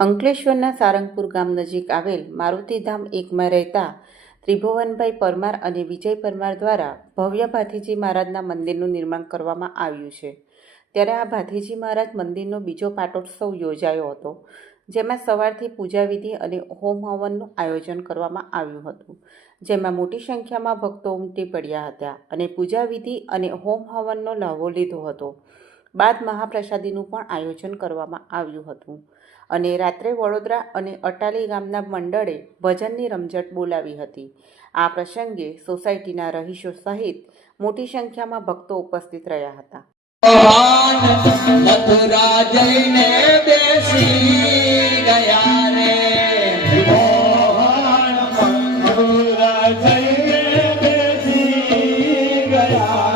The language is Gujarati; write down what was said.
અંકલેશ્વરના સારંગપુર ગામ નજીક આવેલ મારુતિધામ એકમાં રહેતા ત્રિભુવનભાઈ પરમાર અને વિજય પરમાર દ્વારા ભવ્ય ભાથીજી મહારાજના મંદિરનું નિર્માણ કરવામાં આવ્યું છે. ત્યારે આ ભાથીજી મહારાજ મંદિરનો બીજો પાટોત્સવ યોજાયો હતો, જેમાં સવારથી પૂજાવિધિ અને હોમ હવનનું આયોજન કરવામાં આવ્યું હતું, જેમાં મોટી સંખ્યામાં ભક્તો ઉમટી પડ્યા હતા અને પૂજાવિધિ અને હોમ હવનનો લાભો લીધો હતો. બાદ મહાપ્રસાદીનું પણ આયોજન કરવામાં આવ્યું હતું અને રાત્રે વડોદરા અને અટાલી ગામના મંડળે ભજનની રમઝટ બોલાવી હતી. આ પ્રસંગે સોસાયટીના રહીશો સહિત મોટી સંખ્યામાં ભક્તો ઉપસ્થિત રહ્યા હતા. મથુરા જઈને બેસી ગયા રે, મથુરા જઈને બેસી ગયા